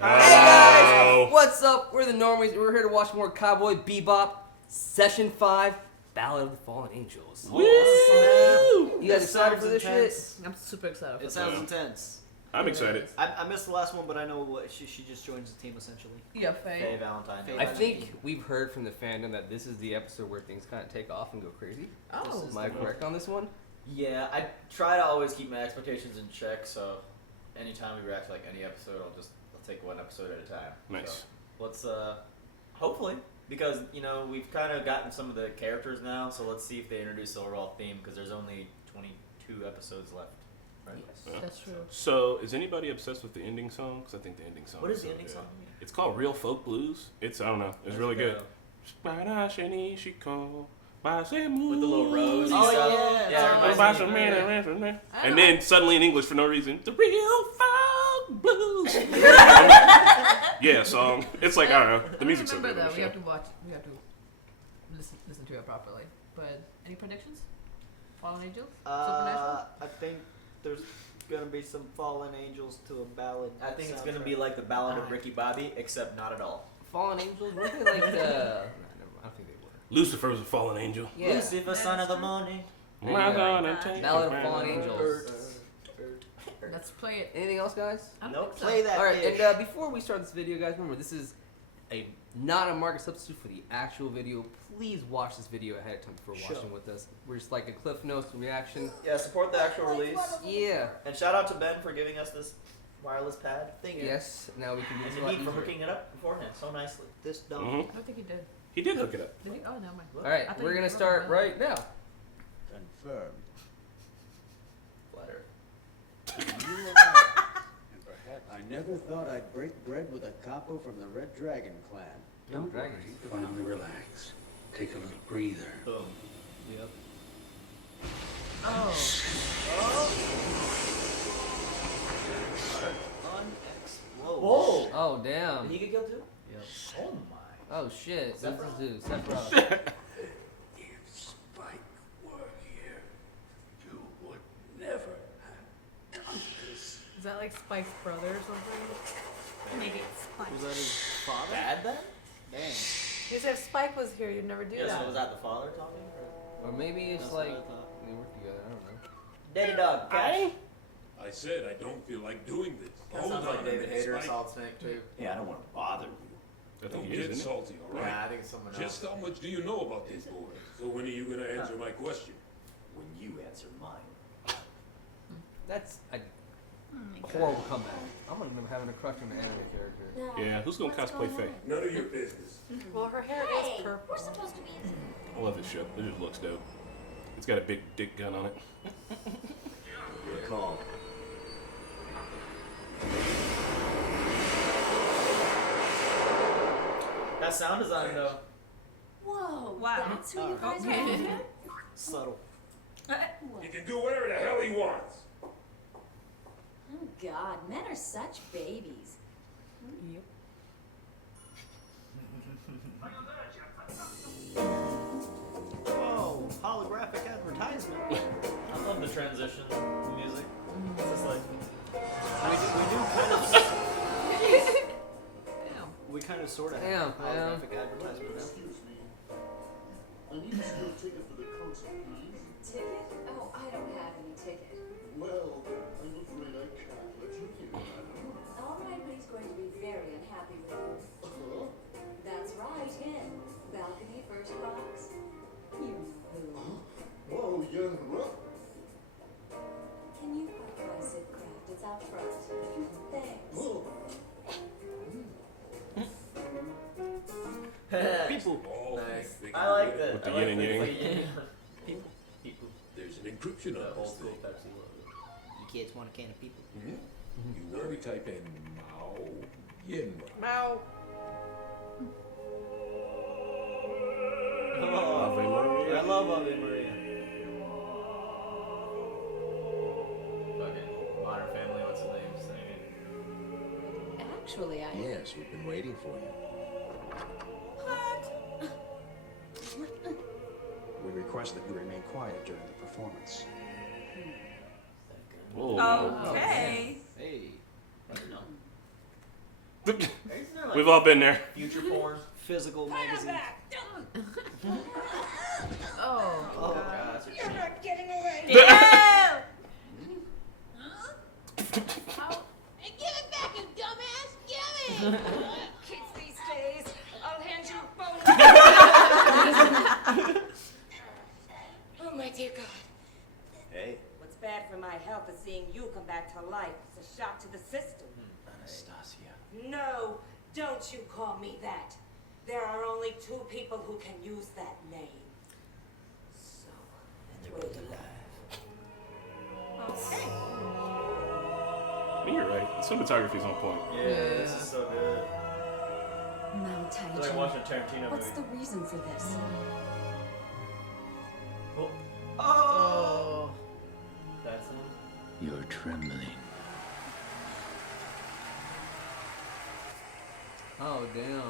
Hey guys, what's up? We're the Normies. We're here to watch more Cowboy Bebop, Session 5, Ballad of the Fallen Angels. Woo! You guys excited for this shit? I'm super excited. It sounds intense. I'm excited. I missed the last one, but I know what she just joins the team essentially. Yeah, Faye. Faye Valentine. I think we've heard from the fandom that this is the episode where things kind of take off and go crazy. Oh. Am I correct on this one? Yeah, I try to always keep my expectations in check, so anytime we react to like any episode, I'll take one episode at a time. Nice. So let's hopefully, because you know we've kind of gotten some of the characters now, so let's see if they introduce the overall theme because there's only 22 episodes left. Right? Yes. That's true. So, is anybody obsessed with the ending song? Because I think the ending song. What is so the ending good. song? It's called Real Folk Blues. It's I don't know. It's really good. With the little rose. Oh yeah. And then suddenly in English for no reason, the Real Folk Blues. Yeah, song. It's like I don't know. The music's so remember good. that. on We the have show. to watch. We have to listen to it properly. But any predictions? Fallen Angels? Supernatural? I think there's gonna be some fallen angels to a ballad. I think it's soundtrack. gonna be like the Ballad of Ricky Bobby, except not at all. Fallen Angels? Weren't they like the... No, never mind. I don't think they were. Lucifer was a fallen angel. Yeah. Lucifer, son of the morning. Ballad of Fallen Angels. Let's play it. Anything else, guys? I don't Nope, think so. play that. Alright, bitch. and before we start this video, guys, remember this is not a market substitute for the actual video. Please watch this video ahead of time before watching with us. We're just like a Cliff Notes reaction. Yeah, support the actual release. Yeah. And shout out to Ben for giving us this wireless pad. Thank you. Yes. Now we can do And this a to lot Pete for easier. hooking it up beforehand so nicely. This dumb. Mhm. I don't think he did. He did hook it up. Did he? Oh, no, mind. All right, I thought we're you gonna wrote start it. right now. Confirmed. Flatter. And perhaps I never thought I'd break bread with a capo from the Red Dragon clan. No dragon. Finally relax. Take a little breather. Boom. Yep. Oh. Unexplode. Whoa! Oh damn. Did he get killed too? Yep. Oh my. Oh shit. This Sephiroth. is Sephiroth. If Spike were here, you would never have done this. Is that like Spike's brother or something? Maybe it's Spike. Was that his father? Bad then? Dang. He said if Spike was here, you'd never do Yeah, that. so was that the father talking? Or maybe it's That's like what I thought. they work together. I don't know. Daddy dog, cash. I said I don't feel like doing this. That Hold sounds on like a David minute, Hayter, Spike. Solid Snake too. Yeah, I don't want to bother you. I think Don't he is, get isn't salty, all right? Yeah, I think it's someone else. Just how much do you know about this boy? So when are you gonna answer my question? When you answer mine. That's a Oh my God. horrible comeback. I'm gonna end up having a crush on an anime character. it? Yeah, who's gonna cosplay Faye? None of your business. Well, her hair Hey, is purple. we're supposed to be in I love this show. It just looks dope. It's got a big dick gun on it. Good call. That sound design though. Whoa, Wow. that's who you guys Okay. are after? Subtle. He can do whatever the hell he wants. Oh God, men are such babies. Yep. Whoa, holographic advertisement. I love the transition music. It's just like Damn. We kind of sort of Damn, have holographic advertisement now. I need a steel ticket for the concert, please. Ticket? Oh, I don't have any ticket. Well, I'm afraid I can't let you in, madam. All right, but he's going to be very unhappy with you. Huh? That's right, in balcony first box. You know who. Whoa, young rough. Can you park my zip craft? It's out front. Thanks. Oh, People. Oh, nice. they I like that. With the I like yin and that. yang. It's like yin and People. There's an encryption The on old this school thing. Pepsi logo. You kids want a can of people? You want to type in Mao Yenra. Mao. Oh, Ave Maria. I love Ave Maria. Fucking Modern Family, what's his name? Singing. Actually, I. Yes, we've been waiting for you. We request that you remain quiet during the performance. Whoa. Okay. Hey. I don't know. Isn't there, like, We've all been there. future porn? Physical magazine. Oh. Oh gosh. You're not getting away. Yeah. Hey, give it back, you dumbass! Give it! Kids these days, I'll hand you a bone. Oh my dear God. Hey, What's bad for my health is seeing you come back to life. It's a shock to the system. Anastasia. No, don't you call me that. There are only 2 people who can use that name. So, wait. Okay. I mean, you're right. The cinematography's on point. Yeah, this is so good. Now, It's like Taiji, watching a Tarantino what's movie. the reason for this? Oh. That's him. You're trembling. Oh damn.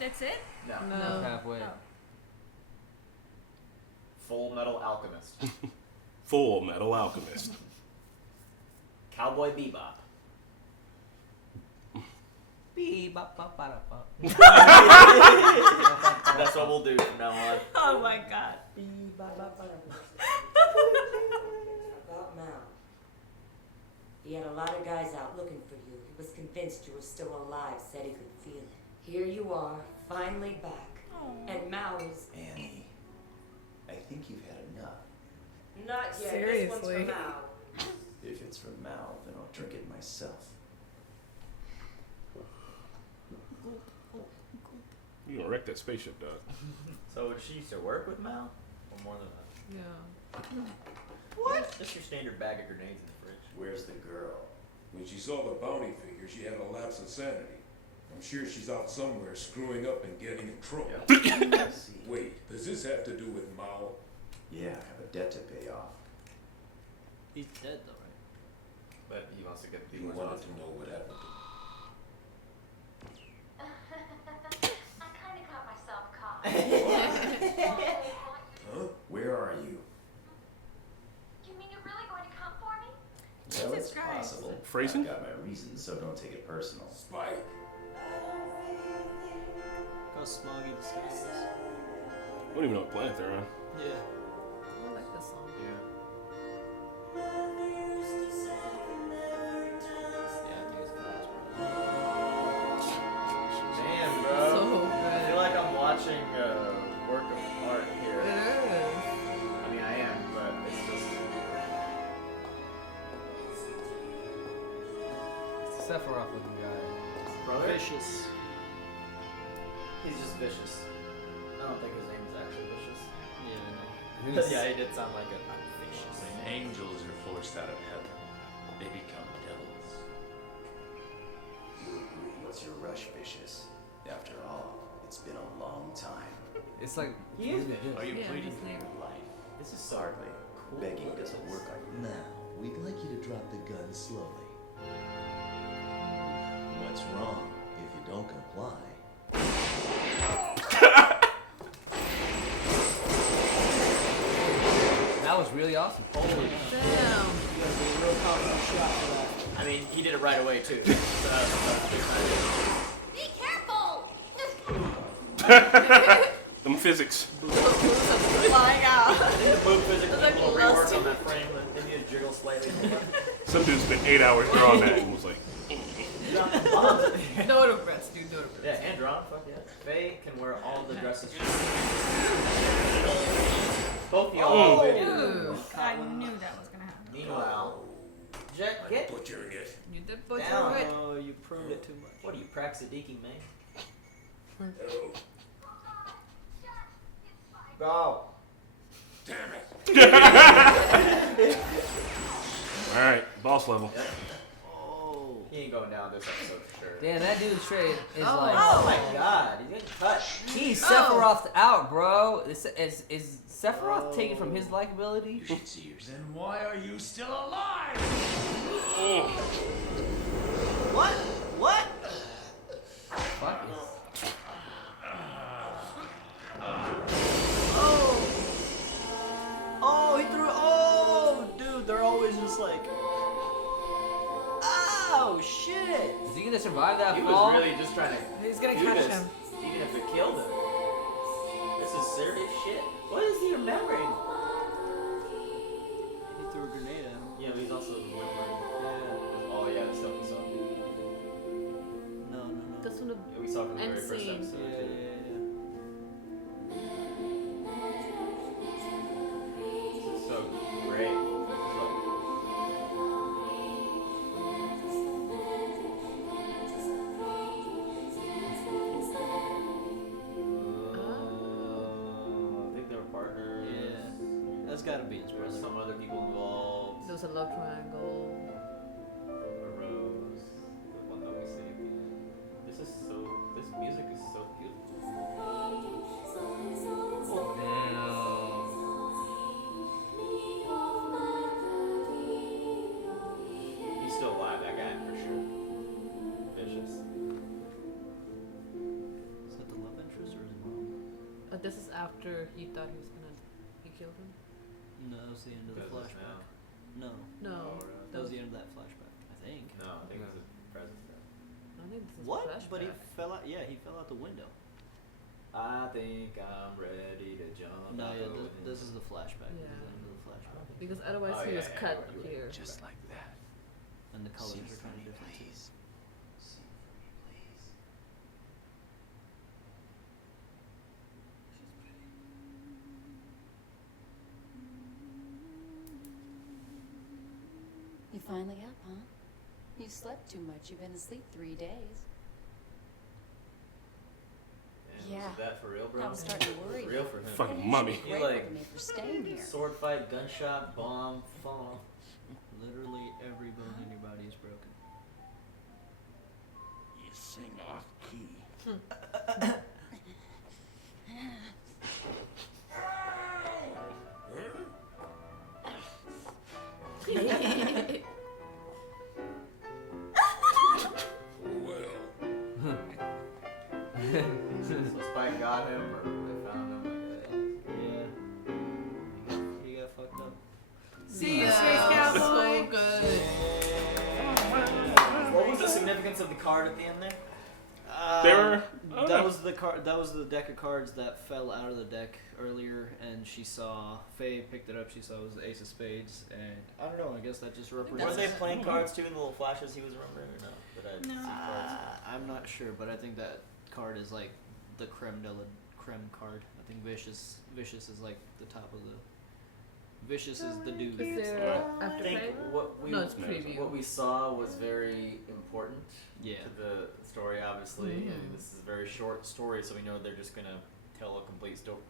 That's it? No. No. Halfway. Oh. Full Metal Alchemist. Full Metal Alchemist. Cowboy Bebop. That's what we'll do from now on. Oh my God. About Mal. He had a lot of guys out looking for you. He was convinced you were still alive, said he could feel it. Here you are, finally back. And Mal is... Annie, I think you've had enough. Not yet. This Seriously. one's for Mal. If it's from Mal, then I'll drink it myself. You gonna wreck that spaceship, dog. So she used to work with Mal? Or more than that? Yeah. What? Just your standard bag of grenades in the fridge. Where's the girl? When she saw the bounty figure, she had a lapse of sanity. I'm sure she's out somewhere screwing up and getting in trouble. I see. Wait, does this have to do with Mao? Yeah, I have a debt to pay off. He's dead though, right? But he wants to get the He wanted to know what happened to I kind of got myself caught. Huh? Where are you? You mean you're really going to come for me? Well, it's Christ. possible. Phrasing? I've got my reasons, so don't take it personal. Spike. How smoggy the sky is. I don't even know what planet they're on. Yeah. I like this song. Yeah. Damn, bro. So I good. feel like I'm watching a work of art here. It is. I mean, I am, but it's just. Sephiroth looking guy. Brother? Vicious. He's just vicious. I don't think his name is actually vicious. Yeah, Yeah, he did sound like it. I'm vicious. When angels are forced out of heaven, they become devils. You agree? What's your rush, Vicious? After all, it's been a long time. It's like He is really vicious. good. Are you Yeah, pleading his for name. your life? This is Hardly. Begging doesn't work on you. Now, we'd like you to drop the gun slowly. What's wrong if you don't comply? That was really awesome. Holy Damn. You gotta be a real confident shot for that. I mean, he did it right away, too. So that was Be careful! Them physics. Flying out. I think the boob physics Those was are a little gloves. rework on that frame. They need to jiggle slightly. Some dude spent 8 hours drawing that and was like, No regrets, dude. No regrets. Yeah, and Ron, fuck yeah. Faye can wear all the dresses. Both y'all. Oh. Oh. Ooh, I knew that was gonna happen. Meanwhile, Jack, I'm get butchering it. You did butcher Down. it. Oh, you pruned it too much. what are you, Praxidiki, man? Oh, Go. damn it. alright, boss level. Oh. He ain't going down this episode for sure. Damn, that dude straight is Oh. like Oh my god, he's getting cut. he's Oh. Sephiroth out, bro. Is Sephiroth taken from his likability? You should see yourself. Then why are you still alive? What? What? Fuck it. Oh, he threw. Oh, dude, they're always just like. Oh shit! Is he gonna survive survive that He fall? was really just trying to. He's gonna do catch this, him. even if it killed him. This is serious shit. What is he remembering? He threw a grenade at him. Yeah, but he's also remembering. Yeah. Oh yeah, the stuff we saw. No. That's one of Yeah, we saw from the end very first scene. episode. Yeah. This is so great. I think they were partners. Yeah. That's gotta be his There were brother. some other people involved. There was a love triangle. A rose, the one that we see at the end. This music is so beautiful. He's still alive, that guy, for sure. Vicious. Is that the love interest or his mom? This is after he thought he killed him. No, that was the end of the Because it's flashback. No, Oh, really? That was the end of that flashback, I think. No, I think it's his present death. I think this is What? flashback. But he fell out. Yeah, he fell out the window. I think I'm ready to jump. No, out yeah, the this is the flashback. Yeah. This is the end of the flashback. Because otherwise Oh, he yeah, was yeah, cut you're right. here. Just like that. And the colors Sing are for kind of me, different too. please. Sing for me, please. She's pretty. You finally up, huh? You slept too much. You've been asleep 3 days. Damn, Yeah. Was that for real, bro? I was starting to worry. Real for him. Fucking mummy. He Grateful like to me for staying here. sword fight, gunshot, bomb, fall. Literally every bone in your body is broken. You sing off key. Well, So Spike got him, or they found him. Yeah. He got fucked up. See ya, Yeah. Spacecowboy. So good. What was the significance of the card at the end there? That was the card. That was the deck of cards that fell out of the deck earlier, and she saw Faye picked it up. She saw it was the Ace of Spades, and I don't know. I guess that just Were represents. they playing cards too in the little flashes he was remembering, or no? Did I see cards? I'm not sure, but I think that card is like the creme de la creme card. I think Vicious is like the top of the. Vicious is the dude. Is there I after think credit? what we No, it's preview. what we saw was very important Yeah. to the story, obviously. Mhm. And this is a very short story, so we know they're just gonna tell a complete story,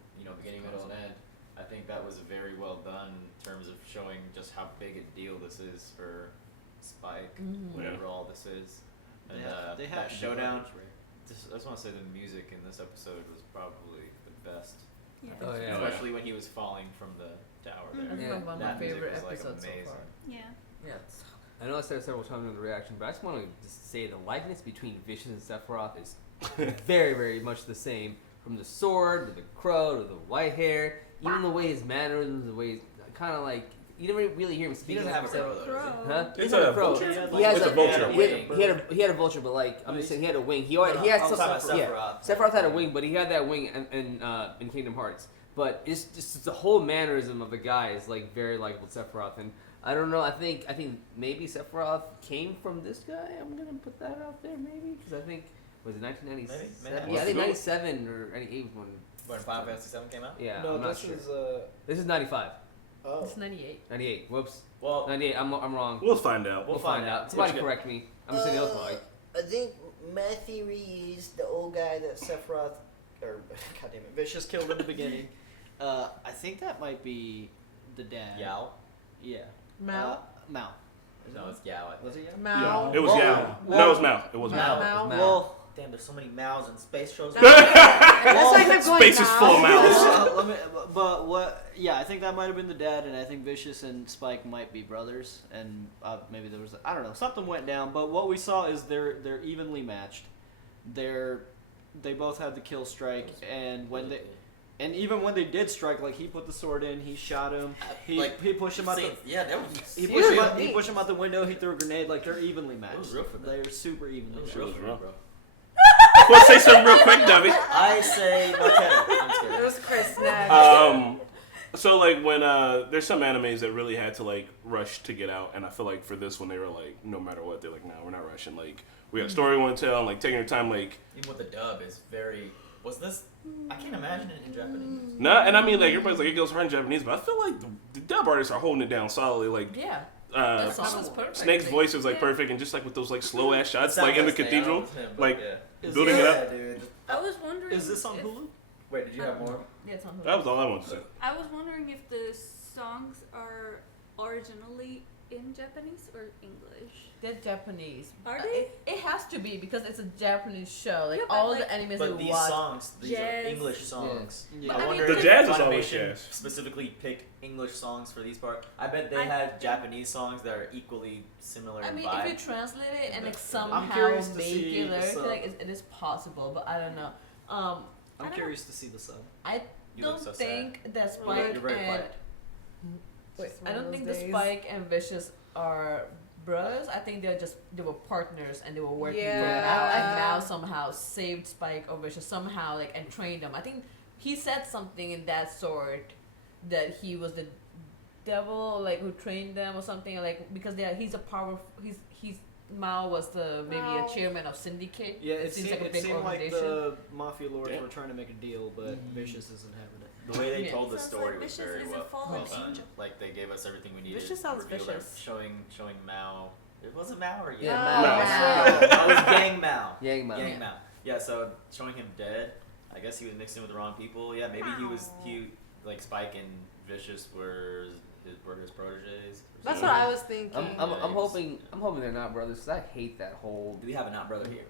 beginning, middle, and end. I think that was very well done in terms of showing just how big a deal this is for Spike, Mhm. whatever all this is. And They have that to be showdown. brothers, right? I just want to say the music in this episode was probably the best. Yeah. Oh, yeah. Especially when he was falling from the tower there. That's Yeah. like one of my That music favorite was, like, episodes so amazing. far. Yeah. Yeah. I know I said it several times in the reaction, but I just want to just say the likeness between Vicious and Sephiroth is very, very much the same. From the sword to the crow to the white hair, even the way his mannerisms, the way he's kind of like you never really hear him He speak. doesn't have a crow though, does he? Huh? It's not a crow. vulture? He has It's a vulture. He had a vulture, but like I'm just saying, he had a wing. He had I'm some. talking Yeah, about Sephiroth had a wing, but he had that wing in Kingdom Hearts. But it's just the whole mannerism of the guy is like very likable Sephiroth, and I don't know. I think maybe Sephiroth came from this guy. I'm gonna put that out there, maybe because I think was it 1997? Maybe. Yeah, I think 97 or 98 when. When Final Fantasy VII came out? Yeah, No, I'm not this sure. is This is 95. oh. It's 98. 98. Whoops. Well, 98. I'm wrong. We'll find out. We'll find out. Somebody correct me. I'm gonna say the other like. I think my theory is the old guy that Sephiroth, or goddamn it, Vicious killed in the beginning. I think that might be the dad. Yao? Yeah. Mao? Mao. No, it's Yao. Was it Yao? Mao. Yeah, it was Yao. No, it was Mao. It was Mao. Mao. Well, damn, there's so many Maos in space shows. That's why I'm going Space is full of Maos. but what? Yeah, I think that might have been the dad, and I think Vicious and Spike might be brothers, and maybe there was I don't know, something went down. But what we saw is they're evenly matched. They both had the kill strike, and when And even when they did strike, like, he put the sword in, he shot him, he pushed him out the... Yeah, that was... He pushed him out the window, he threw a grenade, like, they're evenly matched. It was real for them. They're super evenly matched. It was real. Well, say something real quick, Debbie. I say... Okay, I'm just kidding. It was Chris next. So, like, when there's some animes that really had to, like, rush to get out, and I feel like for this one, they were like, no matter what, they're like, no, we're not rushing. Like, we got a story we want to tell, and, like, taking your time, like... Even with the dub, is very... Was this... I can't imagine it in Japanese. No, and I mean, like, everybody's like, it goes hard in Japanese, but I feel like the dub artists are holding it down solidly. Like, yeah. That song was perfect. Snake's voice is, like, perfect, and just, like, with those, like, slow-ass shots, like, in the cathedral, like, building it up. Dude. I was wondering. Is this on Hulu? Wait, did you have more? Yeah, it's on Hulu. That was all I wanted to say. I was wondering if the songs are originally in Japanese or English. They're Japanese. Are they? It has to be because it's a Japanese show. Like Yeah, but all like- the animes But we these watch. songs, these Jazz. are English songs. Yeah. But I I wonder mean, The if jazz is always Funimation jazz. specifically pick English songs for these parts. I bet they I- had Japanese songs that are equally similar I in mean, vibe. if you translate it and like I'm somehow curious to make see it lyric, some. like it is possible, but I don't know. I I'm don't curious to see the sub. I You look don't so sad. think that You're Spike very and quiet. wait, Just I one don't of think those the days. Spike and Vicious are brothers. I think they were partners and they were working for Yeah. Mao, and Mao somehow saved Spike or Vicious somehow like and trained them. I think he said something in that sort that he was the devil like who trained them or something like because he's a powerful he's Mao was maybe a Mao. chairman of Syndicate. Yeah, it seems seemed, like a it big seemed like organization. the Mafia Lords Yeah. were trying to make a deal, but Vicious isn't having it. The way they Yeah. told the Sounds story like was Vicious very is a well fallen done. angel. Like they gave us everything we needed. Vicious sounds revealed vicious. Showing Mao. It wasn't Mao or Yeah, Yang? Mao. That was Gang Mao. Yang Mao. Yang Mao. Yeah, so showing him dead. I guess he was mixed in with the wrong people. Yeah, maybe he like Spike and Vicious were his proteges. That's what I was thinking. I'm hoping they're not brothers because I hate that whole. Do we have a not brother here?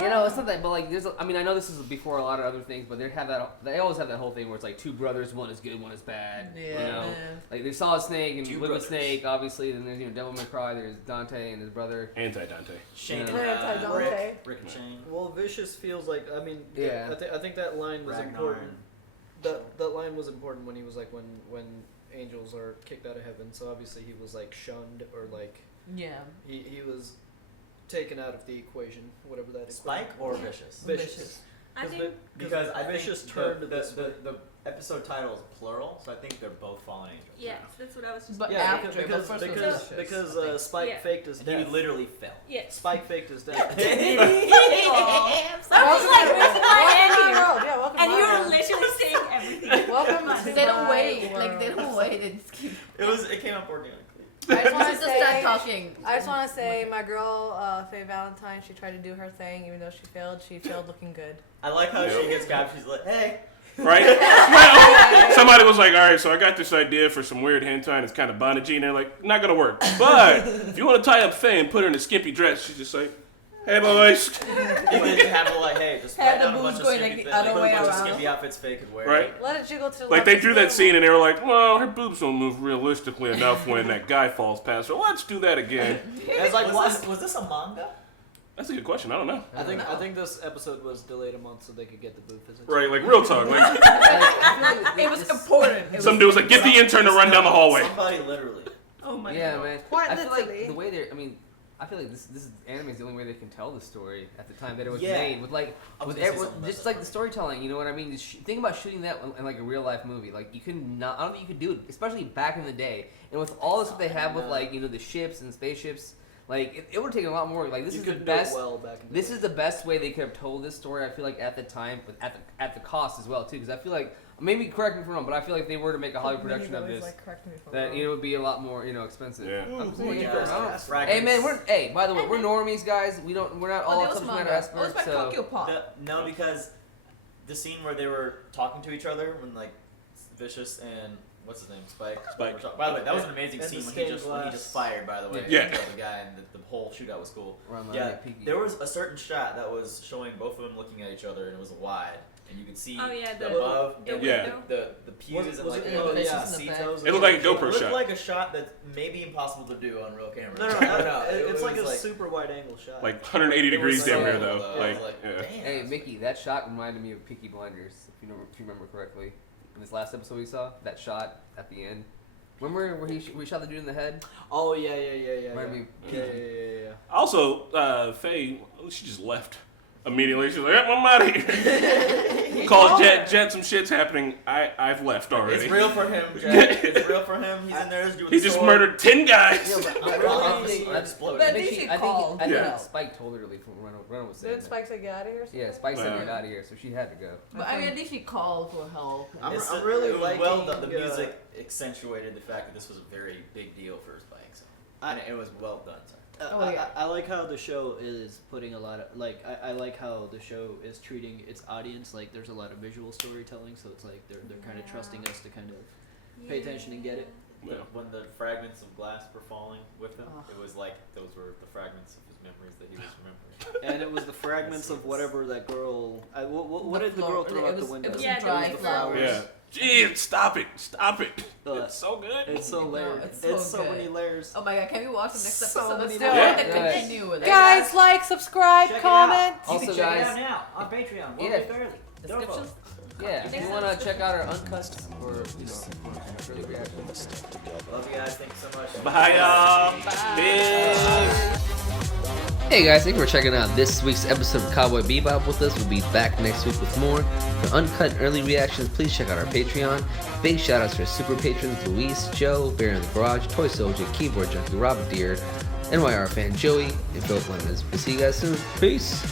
You know, it's not that, but like, I mean, I know this is before a lot of other things, but they always have that whole thing where it's like two brothers, one is good, one is bad. Yeah. You know, Yeah. like there's Solid Snake and Two Liquid brothers. Snake, obviously. Then there's Devil May Cry. There's Dante and his brother. Anti-Dante. Shane and Yeah. Anti-Dante. Rick and Shane. Well, Vicious feels like Yeah. I think that line was Ragnar important. and That line was important when he was like when angels are kicked out of heaven. So obviously he was like shunned or like Yeah. he was taken out of the equation, whatever that is. Spike or Vicious? Vicious. I think Because I Vicious think turned the, this way. the episode title is plural, so I think they're both fallen angels. yes, that's what I was just. But Yeah, after, because but first was because, Vicious, because I think. Spike Yeah. faked his And he death. literally fell. Yes. Spike faked his death. I was like, where's my end here? Yeah, welcome And to you my were world. literally saying everything. Welcome to They don't my wait. world. Like they don't wait. They just keep. It came up organically. I just want to Just start say, talking. I just want to say, my girl Faye Valentine, she tried to do her thing, even though she failed. She failed looking good. I like how she gets captured. She's like, hey. Right? Somebody was like, all right, so I got this idea for some weird hentai and it's kind of bondagey, and they're like, not gonna work. But if you want to tie up Faye and put her in a skimpy dress, she's just like, hey boys. You can just have it like, hey, just Have write the down a boobs bunch of going, skimpy like, the fit- other like, way a bunch of around. skimpy outfits Faye could wear. Right? Let it jiggle to the Like left they and drew to the that scene right. and they were like, well, her boobs don't move realistically enough when that guy falls past her. Let's do that again. It's like was this a manga? That's a good question. I don't know. I think this episode was delayed a month so they could get the boob visits. Right, like real talk. Like It was important. some dude was like, get the intern to run down the hallway. Somebody literally. Oh my Yeah, god. man. Quite I feel literally. like the way they're. I mean, I feel like this anime is the only way they can tell the story at the time that it was Yeah. made. With like, I was with gonna say something about just that like the storytelling. You know what I mean? Just think about shooting that in like a real life movie. Like you could not. I don't think you could do it, especially back in the day. And with all this that they have with like the ships and spaceships. Like it would take a lot more. Like this You is the couldn't do it best. well back in the This day. is the best way they could have told this story. I feel like at the time, but at the cost as well too. Because I feel like maybe correct me if I'm wrong, but I feel like if they were to make a Hollywood production of this, that it would be a lot more expensive. Yeah. I'm saying, Yeah, I don't know. fragments. Hey man, by the way, we're normies, guys. We're not all subject matter experts. by So Tokyo Pop. No, because the scene where they were talking to each other when like Vicious and what's his name, Spike. Spike. By the way, that was an amazing And scene the when he stained just glass. fired. By the way, Yeah. and killed the guy, and the whole shootout was cool. Run my Yeah, neck, peeky. there was a certain shot that was showing both of them looking at each other, and it was wide. and you could see Oh, yeah, the- above the and window. the pews Was and like it- the oh, little yeah. seats. It looked like a GoPro It looked shot. like a shot that's maybe impossible to do on real camera. No, it it's like was a super wide angle shot. Like 180 degrees so down there, cool, though. though. Like, I was like, yeah. damn. Hey, Mickey, that shot reminded me of Peaky Blinders. If you remember correctly, in this last episode we saw that shot at the end. Remember where he shot the dude in the head? Oh yeah. Reminded me of Peaky. Yeah. Also, Faye, she just left immediately. She's like, yep, I'm out of here. Called Jet, some shit's happening. I've left already. It's real for him, Jack. It's real for him. He's in there just doing He the just sword. murdered 10 guys. Yeah, but I think exploded. But at I least think she I called. think Yeah. Spike told her to leave from Renault was saying Did that. Spike say get out of here? Yeah, Spike said Yeah. get out of here, so she had to go. But I mean, at least she called for help. I'm It's- really it was liking well done. The music accentuated the fact that this was a very big deal for Spike. So. And it was well done. So. Oh, yeah. I like how the show is putting a lot of I like how the show is treating its audience like there's a lot of visual storytelling, so it's like they're kind of trusting us to kind of pay attention and get it. When the fragments of glass were falling with him, Oh. it was like those were the fragments of his memories that he was remembering. And it was the fragments of whatever that girl. What The did the girl floor- throw it out the was- window? it was Yeah, dry the flowers. Yeah. Jeez, stop it. Uh, It's so good. It's so No, layered. it's It's so so good. many layers. Oh my god, can we watch the next So episode? Let's many do it. layers. And Yeah. continue with it. Guys, like, subscribe, Check it comment. out. Also, you can check guys- it out now on Patreon. Yeah. Descriptions? Yeah, if you want to check out our uncut or early reactions. Love you guys. Thanks so much. Bye, y'all. Peace. Hey guys, thank you for checking out this week's episode of Cowboy Bebop with us. We'll be back next week with more. For uncut and early reactions, please check out our Patreon. Big shout outs to our super patrons Luis, Joe, Bear in the Garage, Toy Soldier, Keyboard Junkie, Robert Deere, NYR fan Joey, and Philip Lemons. We'll see you guys soon. Peace.